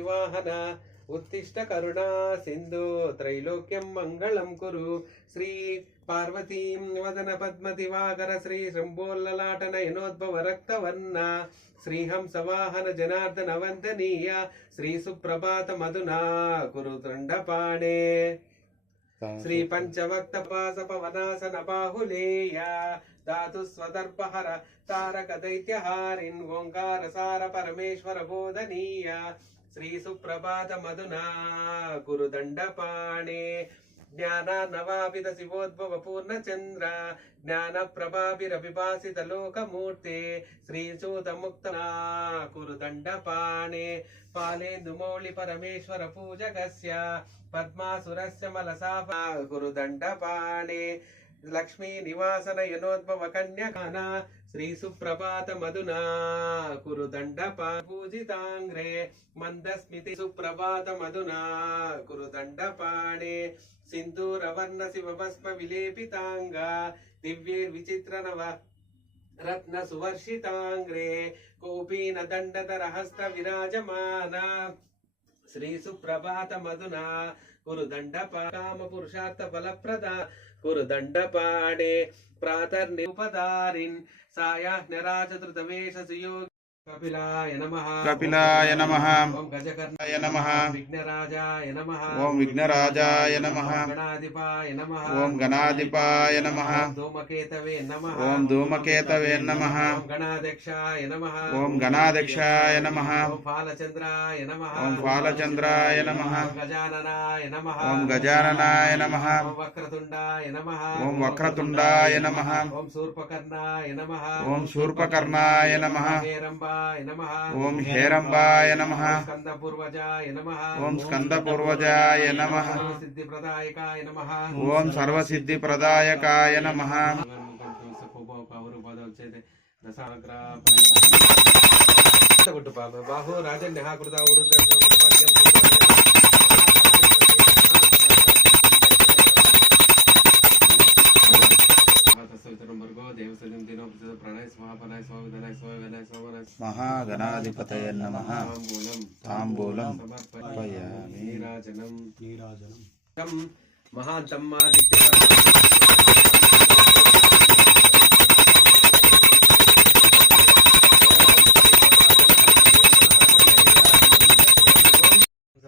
वाहन उत्तिष्ठ करुणा सिंधु त्रैलोक्यं मंगलं कुरु श्री पार्वतीं वदन पद्मदिवाकर श्री शंभोल्ललाट नयनोद्भव रक्तवर्णा श्रीहंस वाहन जनार्दन वंदनीय श्री सुप्रभात मधुना कुरु दंडपाणे श्री पंचवक्त पास पवनासन बाहुलेय धातु स्वदर्पहर तारक दैत्यहारिन् ओंकार सार परमेश्वर बोधनीय श्री सुप्रभात मधुना कुरु दंडपाणे ज्ञानार्णवापित शिवोद्भव पूर्णचंद्र ज्ञान प्रभाभिरभिभासित लोकमूर्ते श्रीसूत मुक्तना कुरु दंडपाणे पालेन्दु मौलि परमेश्वर पूजकस्य पद्मासुरस्य मलसाफा कुरु दंडपाणे लक्ष्मी निवासन यनोद्भव कन्यकाना श्री सुप्रभात मधुना कुरु दंडपा पूजितांग्रे मंदस्मिति सुप्रभात मधुना कुरु दंडपाणे सिंदूर वर्ण शिव भस्म विलेपितांगा दिव्ये विचित्र नव रत्न सुवर्षितांग्रे कोपीन दंडधर हस्त विराजमाना श्री सुप्रभात मधुना कुरु दंडपा काम पुरुषार्थ फलप्रदा कुरु दंडपाणे प्रातर्निपदारिन् सायाह्नराज धृतवेश सुयोग कपिलाय नमः कपिलाय नमः ओम गजकर्णाय नमः विघ्नराजाय नमः ओम विघ्नराजाय नमः गणाधिपाय नमः ओम गणाधिपाय नमः ओम धूमकेतवे नमः ओम धूमकेतवे नमः ओम गणाध्यक्षाय नमः ओम गणाध्यक्षाय नमः ओम फालचंद्राय नमः ओम फालचंद्राय नमः ओम गजाननाय नमः ओम गजाननाय नमः ओम वक्रतुंडाय नमः ओम वक्रतुंडाय नमः ओम शूर्पकर्णाय नमः ओम शूर्पकर्णाय नमः ओम हेरंबाय नमः स्कंदपूर्वजाय नमः ओम स्कंदपूर्वजाय नमः सिद्धिप्रदायकाय नमः ओम सर्वसिद्धिप्रदायकाय नमः बाहु राजन्य कृता महागणाधिपतये नमः तांबूलं समर्पयामि नीराजनं महान्तम्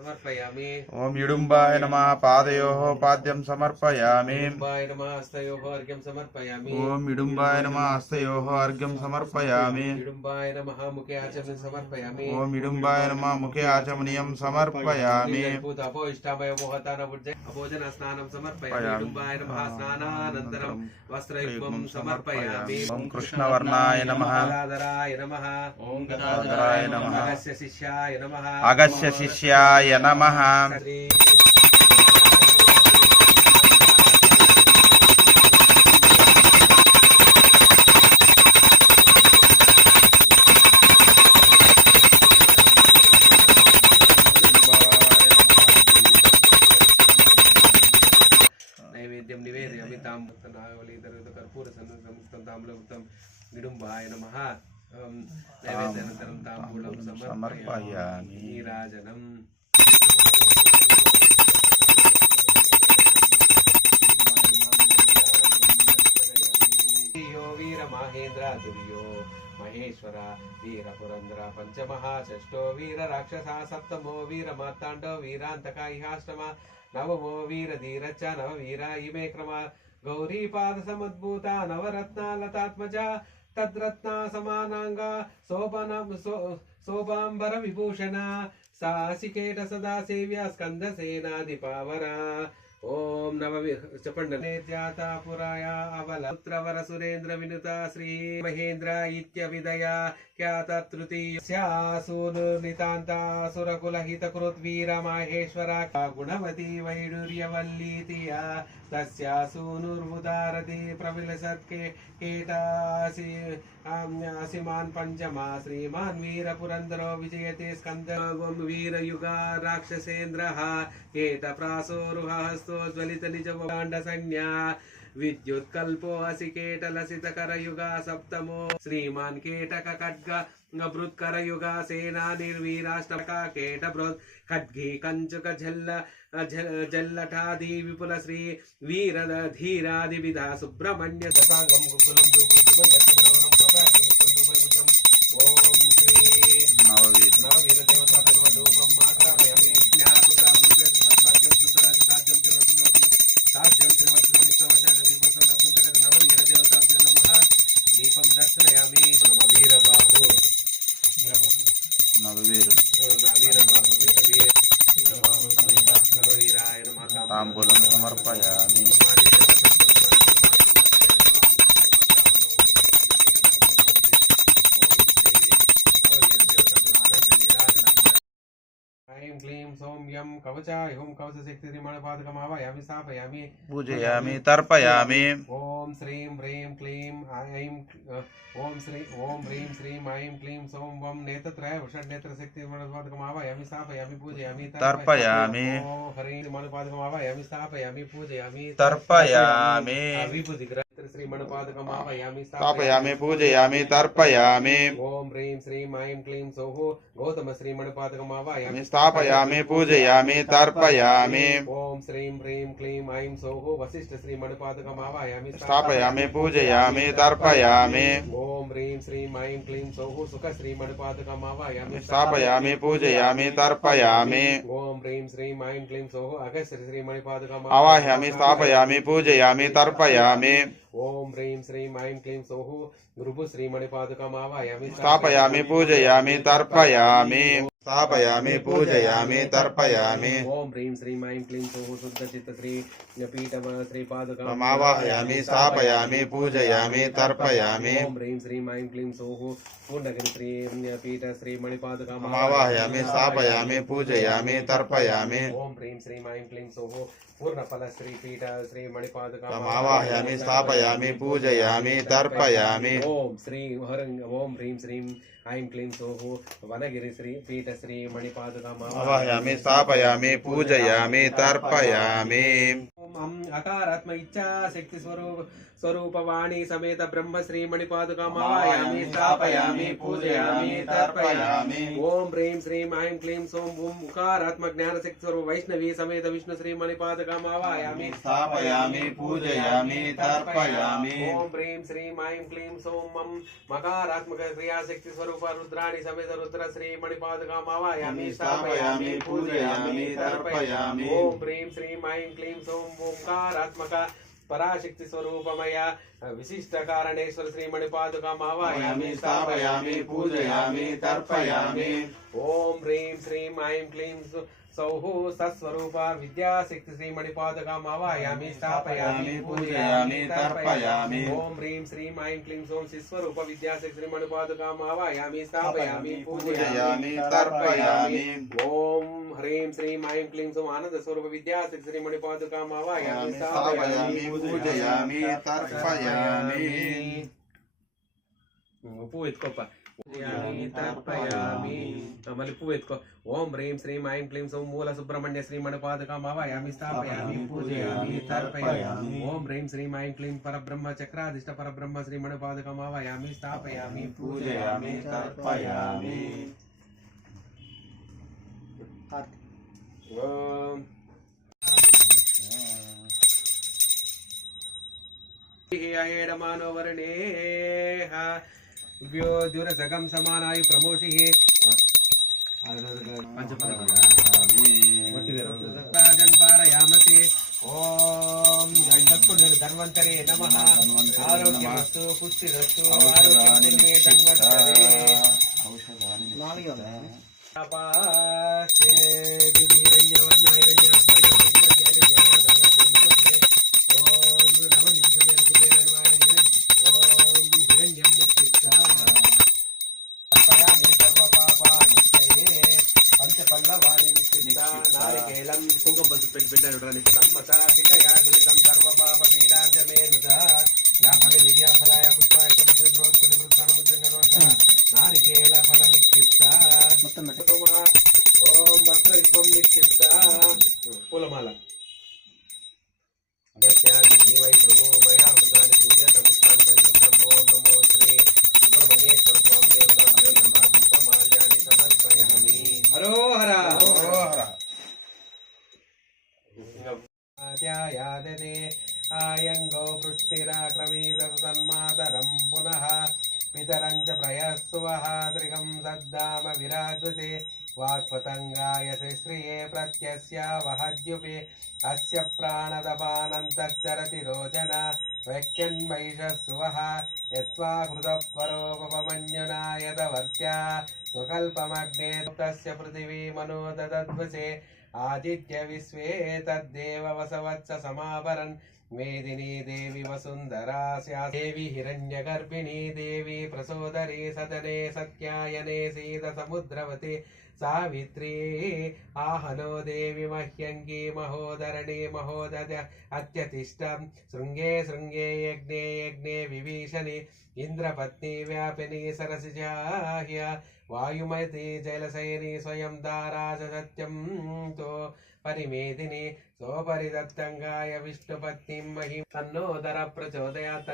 समर्पयामि ओम इडुम्बाय नमः पादयोः पाद्यं समर्पयामि इडुम्बाय नमः हस्तयोः अर्घ्यं समर्पयामि ओम इडुम्बाय नमः हस्तयोः अर्घ्यं समर्पयामि इडुम्बाय नमः मुखे आचमनं समर्पयामि ओम इडुम्बाय नमः मुखे आचमनीयं समर्पयामि अपोइष्टामय मोहतान भोजन स्नानं समर्पयामि इडुम्बाय नमः स्नानानन्तरं वस्त्रयुग्मं समर्पयामि ओम कृष्णवर्णाय नमः गदाधराय नमः ओम गदाधराय नमः अगस्त्य शिष्याय नमः अगस्त्य शिष्याय नमः नैवेद्यं निवेदयामि कर्पूरसन्मुक्तं ताम्बूलमुक्तं इडुम्बाय नमः नैवेद्यानन्तरं ताम्बूलं समर्पयामि नीराजनम् वीर महेन्द्र दुर्यो महेश्वर वीर पुरंदर पंचमहा षष्ठो वीर राक्षसा सप्तमो वीर मार्तांडो वीरांतका इहाष्टम नवमो वीर धीरच्च नव वीर इमे क्रम गौरीपाद समुद्भूता नवरत्ना लतात्मजा तद्रत्ना समानांगा शोभांबर विभूषणा सासिकेट सदा सेव्या स्कंद सेनाधिपावरा ओम नव चपंड नेत्याता पुराया अवल पुत्रवर सुरेंद्र विनुता श्री महेंद्र इत्यविदया ख्यात तृतीयस्यासूनुर्नितान्ता सुरकुलहितकृत वीर माहेश्वरा गुणवती वैडूर्यवल्लीतिया तस्यासूनुर्मुदारति प्रविलसत्के केटासि आसिमान् पंचमा श्रीमान् वीर पुरंदरो विजयते स्कंद वीरयुगा राक्षसेन्द्रः केतप्रासोरुहस्तो ज्वलित निज भाण्ड संज्ञा विद्युत्कल्पो असि केटलसित करयुगा सप्तमो श्रीमान् केटक खड्ग भृत्कर युगा सेना निर्वीराष्टका केट बृहत् खड्गी कंचुक जल्लठादि विपुल श्री वीर धीरादि विधा सुब्रह्मण्य दशांगम कुकुलम ओम श्री नववीर देवता धूपम मात्रापयामि नववीर देवता नमः दीपं दर्शयामि नम वीरबाहु नववीराय नमः ताम्बूलं समर्पयामि। ऐं क्लीं सौम्यं कवचाय हुं कवचशक्तिरिमणपादकमावायामि स्थापयामि पूजयामि तर्पयामि। ॐ श्रीं ह्रीं क्लीं ऐं ॐ ह्रीं श्रीं ऐं क्लीं सौं वं नेत्रत्रय षड्नेत्रशक्तिरिमणपादकमावायामि स्थापयामि पूजयामि तर्पयामि। ॐ ह्रीं मणपादकमावायामि स्थापयामि पूजयामि तर्पयामि। विभूतिग्रह श्रीमणपादकमावायामि स्थापयामि पूजयामि तर्पयामि। ॐ ह्रीं श्रीं ऐं क्लीं सौः गौतम श्रीमणपादकमावायामि स्थापयामि पूजयामि तर्पयामि। ॐ श्रीं ह्रीं क्लीं ऐं सौः वसिष्ठ श्रीमणपादकमावायामि स्थापयामि पूजयामि तर्पयामि। ॐ ह्रीं श्रीं ऐं क्लीं सौः सुख श्रीमणपादकमावायामि स्थापयामि पूजयामि तर्पयामि। ॐ ह्रीं श्रीं ऐं क्लीं सौः अगस्त्य श्रीमणपादकमावायामि आवाहयामि स्थापयामि पूजयामि तर्पयामि। ॐ ह्रीं श्रीं ऐं क्लीं सौः गुरुभु श्रीमणिपादकमावायामि स्थापयामि पूजयामि तर्पयामि। स्थापयामि पूजयामि तर्पयामि। ॐ ह्रीं श्रीं ऐं क्लीं सौः शुद्धचित्त श्री पीठम श्रीपादकमावाहयामि स्थापयामि पूजयामि तर्पयामि। ॐ ह्रीं श्रीं ऐं क्लीं सौः पूर्णगिरि श्री पीठ श्रीमणिपादकमावाहयामि स्थापयामि पूजयामि तर्पयामि। ॐ ह्रीं श्रीं ऐं क्लीं सौः पूर्णफल श्री पीठ श्रीमणिपादकमावाहयामि स्थापयामि पूजयामि तर्पयामि। ॐ ह्रीं श्रीं ऐं क्लीं सौः वनगिरि श्री पीठ श्रीमणिपादकमावाहयामि स्थापयामि पूजयामि तर्पयामि। अकारात्म इच्छा शक्ति स्वरूप वाणी समेत ब्रह्म श्री मणिपादुकामावायामि स्थापयामि पूजयामि तर्पयामि। ओम ह्रीं श्रीं ऐं क्लीं सौं उकारात्म ज्ञान शक्ति स्वरूप वैष्णवी समेत विष्णु श्री मणिपादुकामावायामि स्थापयामि पूजयामि तर्पयामि। ओम ह्रीं श्रीं ऐं क्लीं सौं मकारात्मक क्रिया शक्ति स्वरूप रुद्राणि समेत रुद्र श्री मणिपादुकामावायामि स्थापयामि पूजयामि तर्पयामि। ओम ह्रीं श्रीं ऐं क्लीं सौं ओंकारात्मक पराशक्ति स्वरूपमया विशिष्ट कारणेश्वर श्री मणिपादुकामावायामि स्थापयामि पूजयामि तर्पयामि। ओम ह्रीं श्रीं ऐं क्लीं सौः सत्स्वरूप विद्याशक्ति श्री मणिपादुकामावायामि स्थापयामि पूजयामि तर्पयामि। ओम ह्रीं श्रीं ऐं क्लीं सौं शिस्वरूप विद्याशक्ति श्री मणिपादुकामावायामि स्थापयामि पूजयामि तर्पयामि। ओम ह्रीं श्रीं ऐं क्लीं सौं आनंद स्वरूप विद्याशक्ति श्री मणिपादुकामावायामि स्थापयामि पूजयामि तर्पयामि। पुव्వు ఎత్తుకోపా तर्पयामि मళ్ళీ పువ్వు ఎత్తుకో। ఓం హ్రీం శ్రీం ఐం క్లీం సౌం మూల సుబ్రహ్మణ్య శ్రీ మణిపాదకామావాయామి స్థాపయామి పూజయామి తర్పయామి। ఓం హ్రీం శ్రీం ఐం క్లీం పరబ్రహ్మ చక్రాధిష్ట పరబ్రహ్మ శ్రీ మణిపాదకామావాయామి స్థాపయామి పూజయామి తర్పయామి। ఓం हेडमानो वर्णेः द्युरसगं समानायु प्रमोषिः पंचपदं पारयामसि। ॐ धन्वन्तरे नमः। आरोग्यमस्तु पुष्टिरस्तु आरोग्यं मे धन्वन्तरे। अपास्ते दिविरण्यवर्णाय नारिकेलं कुङ्कुमपसु పెట్టారు సన్మతాతికయా దులితం సర్వపాపపీడాంచమేనుత యాఫల విద్యాఫలాయ పుష్పాయ నారికేల ఫలమిక్షిప్త ఓం వస్త్ర విశ్వం నిక్షిప్త పూలమాల దత్యాది వై ప్రభు మయా వృదాని పూజ పుష్పాన్ని ఓం నమో శ్రీ సుబ్రహ్మణ్యేశ్వర స్వామి దేవతా यादते आयङ्गो पृष्टिराक्रमीतन्मातरं पुनः पितरं च प्रयस्सुवः त्रिगं सद्दाम विराजते वाक्पतङ्गाय श्रिये प्रत्यस्य वहद्युपे अस्य प्राणदपानन्तच्चरति रोचना वैक्यन्मैषस्सुवः यत्त्वा कृतपरोपमन्युना यदवर्त्या स्वकल्पमग्ने तस्य पृथिवी मनो ददद्वसे आदित्य विश्वे तद्देव वसवत्स समावरन् मेदिनी देवी वसुन्धरा स्या देवी हिरण्यगर्भिणी देवी प्रसोदरी सदने सत्यायने सीतसमुद्रवती सावित्री आहनो देवी मह्यङ्गी महोदरणी महोदय अत्यतिष्ठं शृङ्गे शृङ्गे यज्ञे यज्ञे विभीषणी इन्द्रपत्नी व्यापिनी सरसिजाह्य वायुमती जलशयनी स्वयं दारा च सत्यं तो परिमेदिनी सोपरिदत्तङ्गाय विष्णुपत्नीं महीं तन्नोदर प्रचोदयात्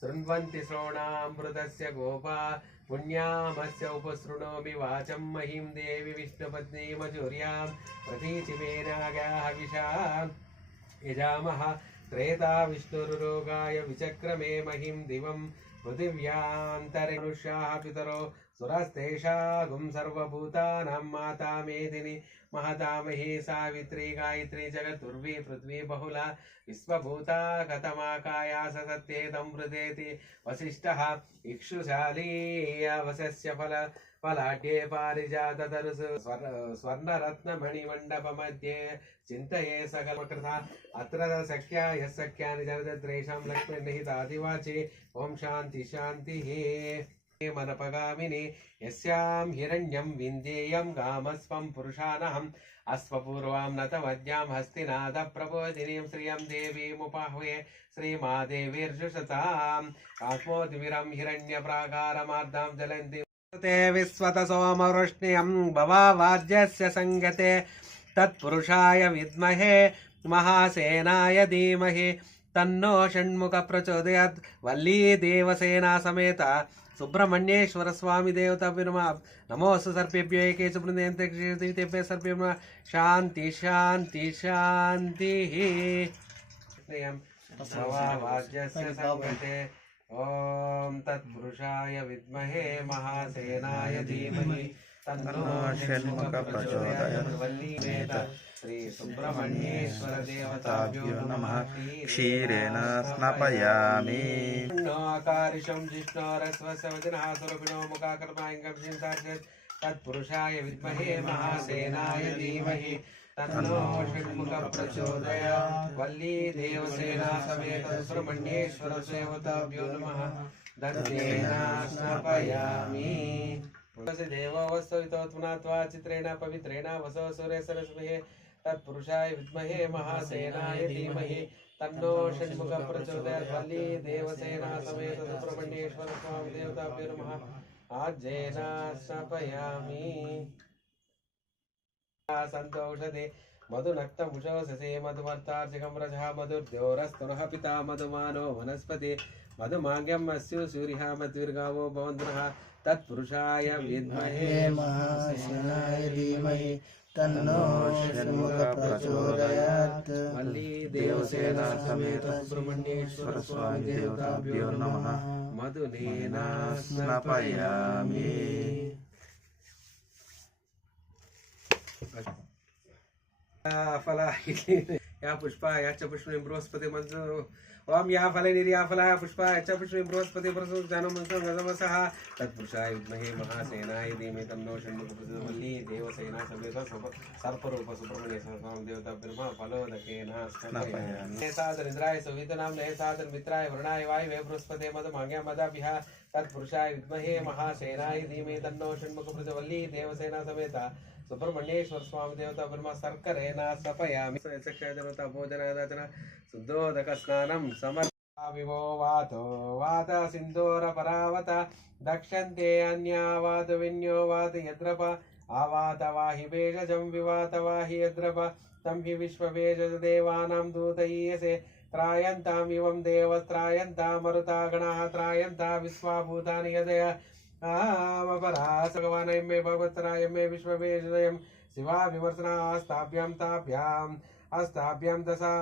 शृण्वन्ति श्रोणामृतस्य गोपा पुण्यामस्य उपसृणोमि वाचं महीं देवी विष्णुपत्नीमजूर्यां प्रतीचिमेनागाः विशा यजामः त्रेता विष्णुरुरोगाय विचक्रमे महीं दिवं पृथिव्यान्तरे मनुष्याः पितरो सुरस्तेषागुं सर्वभूतानां माता मेदिनी महतामही सावित्री गायत्री जगतुर्वी पृथ्वी बहुला विश्वभूता कथमाकाया सत्येदं मृदेति वसिष्ठः इक्षुशाली वसस्य फलाढ्ये पारिजाततरुषु स्वर्णरत्नमणिमण्डपमध्ये चिन्तये सकलकृता अत्र सख्या यः सख्यानि जनतेषां लक्ष्मीर्निहितादिवाचे ओम शान्ति शान्तिः मनपगामिनी यस्यां हिरण्यं विन्देयं गामस्वं पुरुषानहम् अश्वपूर्वां नतवद्यां हस्तिनाद प्रबोधिनीं श्रियं देवीमुपाह्वये श्रीमादेवीर्जुषताम् आत्मोद्विरं हिरण्यप्राकारमार्दां जलन्ति ते विश्वत सोमवृष्ण्यं भवावाद्यस्य संगते तत्पुरुषाय विद्महे महासेनाय धीमहि तन्नो षण्मुख प्रचोदयात् वल्ली देवसेना समेत सुब्रह्मण्येश्वर स्वामी देवता नमोऽस्तु सर्पेभ्यो एके सुब्रह्मण्येभ्यः सर्पेभ्यः शान्ति शान्ति शान्तिः भवावाद्यस्य संगते ओम तत्पुरुषाय विद्महे महासेनाय धीमहि तन्नो षण्मुख प्रचोदयात् वल्ली वेद श्री सुब्रह्मण्येश्वर देवताभ्यो नमः क्षीरेण स्नापयामि आकारिशं जिष्णोरस्वसवजनः स्वरूपिणो मुखाकर्माङ्गं चिन्ताचेत् तत्पुरुषाय विद्महे महासेनाय धीमहि तन्नो षण्मुख प्रचोदयात् वल्ली देवसेना समेत सुब्रह्मण्येश्वर देवताभ्यो नमः दन्तेन स्नापयामि देवो वस्तुवितोत्मनात्वा चित्रेण पवित्रेण वसो सूर्य सरस्वती तत्पुरुषाय विद्महे महासेनाय धीमहि तन्नो षण्मुख प्रचोदयात् वल्ली देवसेना समेत सुब्रह्मण्येश्वर स्वामी देवताभ्यो नमः आज्येन स्नापयामि संतोषदे मधुनक्तमुषोषसे मधुमर्तार्चकं रजः मधुर्द्योरस्तुनः पिता मधुमानो वनस्पति मधुमाग्यम् अस्यु सूर्यः मधुर्गावो भवन्तः तत्पुरुषाय विद्महे महासेनाय धीमहि तन्नो षण्मुख प्रचोदयात् वल्ली देवसेना समेत सुब्रह्मण्येश्वर स्वामी देवताभ्यो नमः मधुनेन स्नापयामि फला या पुष्पा याच पुष्पे बृहस्पति मंजु ओम या फले निर्या फला पुष्पा याच पुष्पे बृहस्पति प्रसो जानो मंसो गजमसः तत्पुरुषाय विद्महे महासेनाय धीमहि तन्नो षण्मुख प्रचोदयात् देवसेना समेत सर्परूप सुब्रह्मण्य स्वामी देवता ब्रह्म फलोदकेन स्नापयामि नेसादरिन्द्राय सुवितनां नेसादर मित्राय वरुणाय वायवे बृहस्पते मदमाज्ञा मदाभ्यः तत्पुरुषाय विद्महे महासेनाय धीमहि तन्नो षण्मुख प्रचोदयात् देवसेना समेत सुब्रह्मण्येश्वर स्वामी देवता ब्रह्म सर्करेण स्नापयामि देवता भोजनादाचन शुद्धोदक स्नानं समर्पयामि वातो वात सिन्दूर परावत दक्षन्ते अन्या वात विन्यो वात यद्रप आवात वाहि भेषजं विवात वाहि यद्रप तं हि विश्ववेषज देवानां दूतयीयसे त्रायन्तामिवं देवस्त्रायन्ता मरुता गणाः त्रायन्ता विश्वाभूतानि यदय भगवान मे भगवत्तराय मे विश्ववेशयं शिवा विमर्शनास्ताभ्यां ताभ्याम् अस्ताभ्यां दशा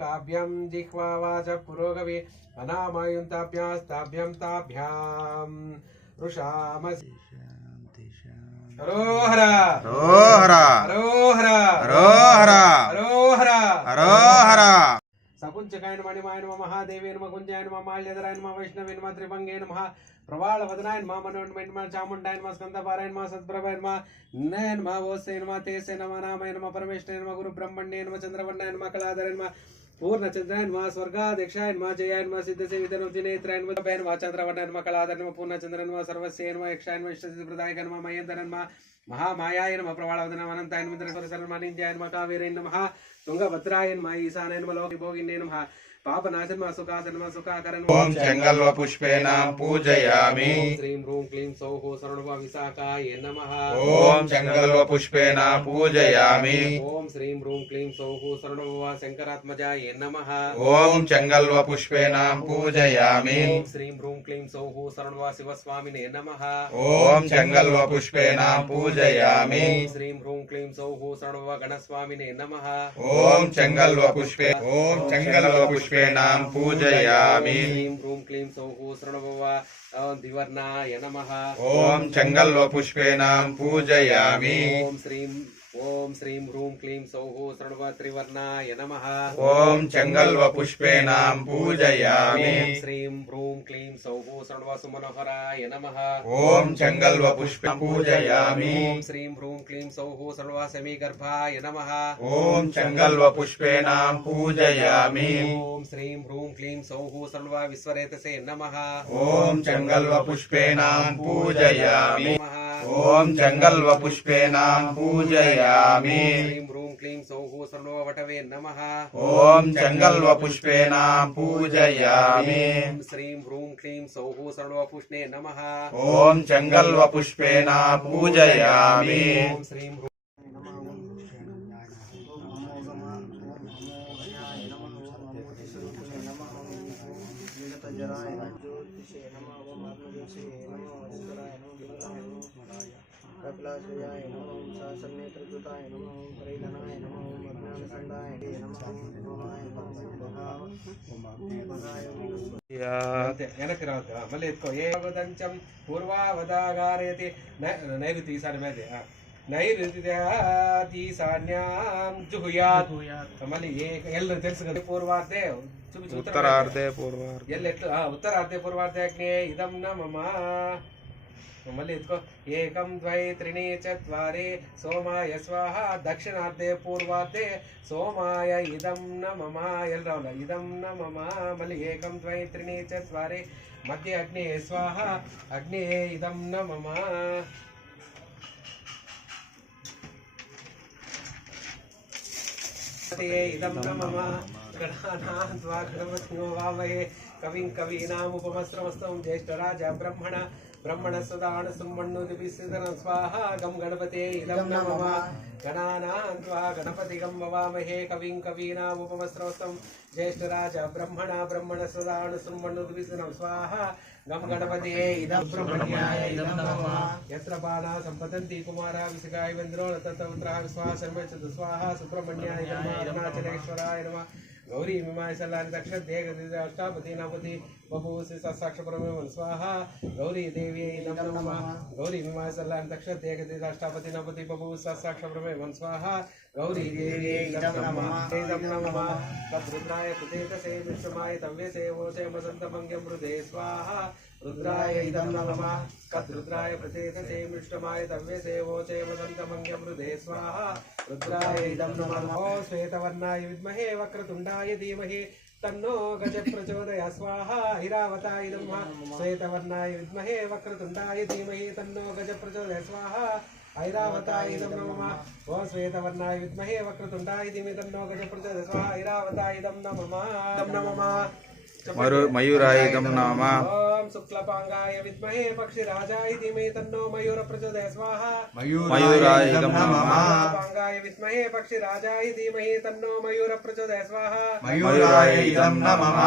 काभ्यां जिह्वा वाच पुरोगवे अनामयुन्ताभ्यास्ताभ्यां ताभ्याम् रुषामसि हरोहरा हरोहरा हरोहरा हरोहरा हरोहरा हरोहरा सकुंचकाय नमः निमाय नमः महादेवे नमः कुंजाय नमः माल्यधराय नमः वैष्णवे नमः त्रिभंगे नमः प्रवालवदनाय नमः मनोन्मय नमः चामुण्डाय नमः स्कन्दपाराय नमः सद्भ्रवाय नमः नयन नमः वोस्ते नमः तेसे नमः नामाय नमः परमेष्ठाय नमः गुरुब्रह्मण्ये नमः चन्द्रवर्णाय नमः कलाधराय नमः पूर्णचन्द्राय नमः स्वर्गाध्यक्षाय नमः जयाय नमः सिद्धसेवितनुतिनेत्राय नमः चन्द्रवर्णाय नमः कलाधराय नमः पूर्णचन्द्राय नमः सर्वस्य नमः यक्षाय नमः इष्टसिद्धिप्रदायकाय नमः महेन्द्राय नमः महामायाय नमः प्रवालवदनाय अनन्ताय नमः सर्वमानिन्याय नमः कावेराय नमः तुंगभद्राय नमः ईशानाय नमः लोकभोगिन्ये नमः पापनाशन नमः सुखासन नमः सुखाकरन् ओम चंगल्वपुष्पेण पूजयामि। ओम श्रीं ह्रूं क्लीं सौः सर्वणवा विशाखाय नमः। ओम चंगल्वपुष्पेण पूजयामि। ओम श्रीं ह्रूं क्लीं सौः सर्वणवा शंकरात्मजाय नमः। ओम चंगल्वपुष्पेण पूजयामि। ओम श्रीं ह्रूं क्लीं सौः सर्वणवा शिवस्वामिने नमः। ओम चंगल्वपुष्पेण पूजयामि। ओम श्रीं ह्रूं क्लीं सौः सर्वणवा गणस्वामिने नमः। ओम चंगल्वपुष्पे ओम चंगल्वपुष्पेण पूजयामि। श्रीं ह्रूं क्लीं सौः सर्वणवा द्विवर्णाय नमः। ओम चंगल्वपुष्पेण पूजयामि। ओम श्रीं ह्रूं क्लीं सौः सर्वणवा त्रिवर्णाय नमः। ओम चंगल्वपुष्पेण पूजयामि। ओम श्रीं ह्रूं क्लीं सौः सर्वणवा सुमनोहराय नमः। ओम चंगल्वपुष्पेण पूजयामि। ओम श्रीं ह्रूं क्लीं सौः सर्वणवा समीगर्भाय नमः। ओम चंगल्वपुष्पेण पूजयामि। ओम श्रीं ह्रूं क्लीं सौः सर्वणवा विश्वरेतसे नमः। ओम चंगल्वपुष्पेण पूजयामि। ओम चंगल्वपुष्पेण पूजयामि। श्रीं ह्रूं क्लीं सौः सर्वणवा वटवे नमः। ओम चंगल्वपुष्पेण पूजयामि। ओम श्रीं ह्रूं क्लीं सौः सर्वणवा पुष्णे नमः। ओम चंगल्वपुष्पेण पूजयामि। ओम श्रीं ह्रूं कपिलाशयाय नमः सहस्रनेत्रकृताय नमः परिधनाय नमः अज्ञानसंदाय వెనక్కి రావద్దు మళ్ళీ ఎత్తుకో ఏ వదంచం పూర్వావదాగారయతి నైరుతి ఈసారి మీద నైరుత్యాదీశాన్యాం జుహుయాత్ మళ్ళీ ఏ ఎల్లు తెలుసు కదా పూర్వార్ధే ఉత్తరార్ధే పూర్వార్ధే ఎల్లు ఎట్లు ఉత్తరార్ధే పూర్వార్ధే అగ్నే ఇదం నమః మళ్ళీ ఎత్తుకో ఏకం ద్వై త్రీణి చత్వారి సోమాయ స్వాహ దక్షిణార్ధే పూర్వార్ధే సోమాయ ఇదం నమః ఎల్ రావుల ఇదం నమః మళ్ళీ ఏకం ద్వై త్రీణి చత్వారి మధ్య అగ్నే స్వాహ అగ్నే ఇదం నమః इदं नमः गणानान्त्वा गणपतिनो वामहे कविं कवीनामुपमस्रवस्तं ज्येष्ठराजा ब्रह्मण ब्रह्मणस्वदान सुमण्णुदिभिस्सिदनं स्वाहा गं गणपते इदं नमः गणानान्त्वा गणपतिगं ववामहे कविं कवीनामुपमस्रवस्तं ज्येष्ठराजा ब्रह्मण ब्रह्मणस्वदान सुमण्णुदिभिस्सिदनं स्वाहा गं गणपते इदं ब्रह्मण्याय इदं नमः यत्र बाणा सम्पतन्ति कुमारा विसगाय वेन्द्रो ततोत्राः स्वाहा सर्वे स्वाहा सुब्रह्मण्याय नमः अरुणाचलेश्वराय नमः गौरी मिमाय सल्लानि दक्षते अष्टापति नवपति बभूवसि साक्षात्परमेव स्वाहा गौरी देवी नमो नमः गौरी मिमाय सल्लानि दक्षते अष्टापति नवपति बभूवसि साक्षात्परमेव स्वाहा गौरी देवी नमः तद्रुद्राय प्रदेतसे विश्वमाय तव्यसे वोचे मदन्तमङ्गं हृदे स्वाहा रुद्राय इदं नमः कद्रुद्राय प्रचेतसे मिष्टमाय तव्यसे वोचे वदन्तमङ्गं हृदे स्वाहा रुद्राय इदं नमः श्वेतवर्णाय विद्महे वक्रतुण्डाय धीमहि तन्नो गज प्रचोदयात् स्वाहा ऐरावताय नमः श्वेतवर्णाय विद्महे वक्रतुण्डाय धीमहि तन्नो गज प्रचोदयात् स्वाहा ऐरावताय नमः ओम श्वेतवर्णाय विद्महे वक्रतुण्डाय धीमहि तन्नो गज प्रचोदयात् स्वाहा ऐरावताय नमः मयूरायुधं नमः ओम शुक्लपांगाय विद्महे पक्षिराजाय धीमहि तन्नो मयूर प्रचोदयात् स्वाहा मयूरायुधं नमः शुक्लपांगाय विद्महे पक्षिराजाय धीमहि तन्नो मयूर प्रचोदयात् स्वाहा मयूरायुधं नमः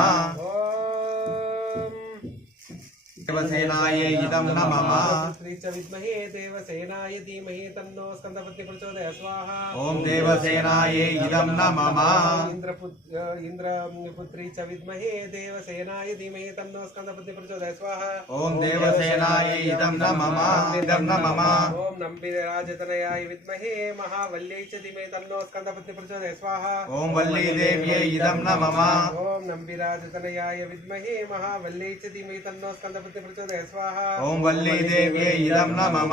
ओम देवसेनायै इदं न मम पुत्री च विद्महे देवसेनाय धीमहि तन्नो स्कन्दपत्नी प्रचोदयात् स्वाहा ॐ देवसेनायै इदं न मम इंद्रपुत्री च विद्महे देवसेनाय धीमहि तन्नो स्कन्दपत्नी प्रचोदयात् स्वाहा ॐ देवसेनायै इदं न मम इदं न मम ओम नम्बिराजतनयाय विद्महे महावल्यै च धीमहि तन्नो स्कन्दपत्नी प्रचोदयात् स्वाहा ॐ वल्लीदेव्यै इदं न मम ओम नम्बिराजतनयाय विद्महे महावल्यै च धीमहि तन्नो स्कन्दपत्नी प्रचोदयात् स्वाहा ॐ वल्लीदेव्यै इदं न मम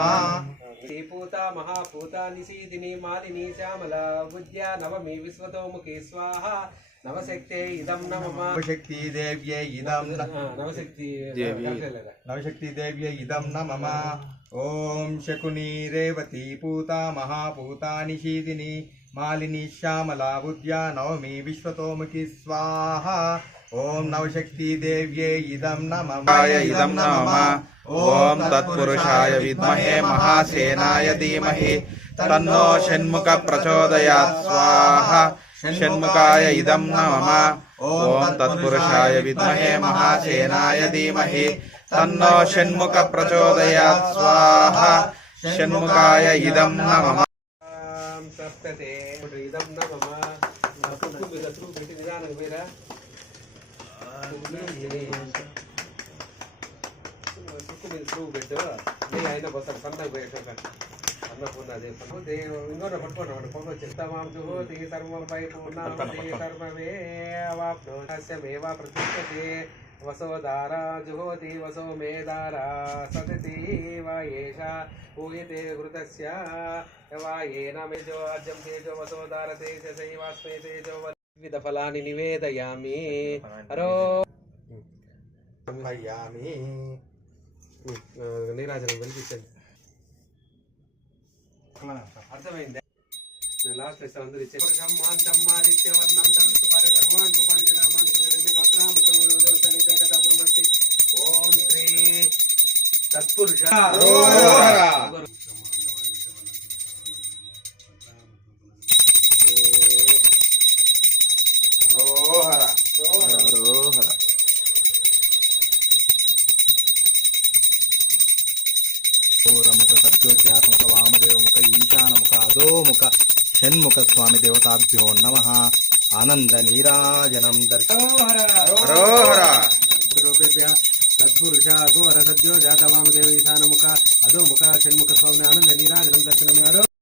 श्रीपूता महापूता निशीदिनी मालिनी श्यामला बुद्ध्या नवमी विश्वतोमुखी स्वाहा नवशक्ते इदं न मम नवशक्तिदेव्यै इदं न नवशक्ति नवशक्तिदेव्यै इदं न मम ॐ शकुनी रेवती पूता महापूता निशीदिनी मालिनी श्यामला बुद्ध्या नवमी विश्वतोमुखी स्वाहा ॐ नवशक्तिदेव्यै इदं न मम इदं न मम ॐ तत्पुरुषाय विद्महे महासेनाय धीमहि तन्नो षण्मुख प्रचोदयात् स्वाहा षण्मुखाय इदं न मम ॐ तत्पुरुषाय विद्महे महासेनाय धीमहि तन्नो षण्मुख प्रचोदयात् स्वाहा षण्मुखाय इदं न मम सप्तते इदं न मम कुटुंबदत्रु भेटी निदानं वेरा కుటుంబదత్రు పెట్టు నీ ఆయన బస్సు సన్నగా పోయేట అన్నపూర్ణాదేవి ఇంకోటి పట్టుకోండి పొగ చిత్తమాం జుహోతి సర్వమపై పూర్ణామతి సర్వమే అవాప్నోస్యమేవ ప్రతిష్టతే వసోదారా జుహోతి వసో మేదారా సతతి వాయేష ఊయతే ఘృతస్య వాయేన మేజో అర్జం తేజో వసోదార తేజసైవాస్మే తేజో వివిధ ఫలాని నివేదయామి హరో సమర్పయామి నీరాజనం వెలిగించండి అర్థమైంది లాస్ట్ ఇస్తాను అందరూ ఇచ్చే ఆదిత్యవర్ణం ఓం శ్రీ తత్పురుష ఘోరముఖ సత్యోధ్యాత్మక వామదేవముఖ ఈశానముఖ అధోముఖ షణ్ముఖ స్వామి దేవతాభ్యో నమః ఆనంద నీరాజనం రూపేభ్య తత్పురుష ఘోర సద్యో జాత వామదేవ ఈశానముఖ అధోముఖ షణ్ముఖ స్వామి ఆనంద నీరాజనం దర్శనం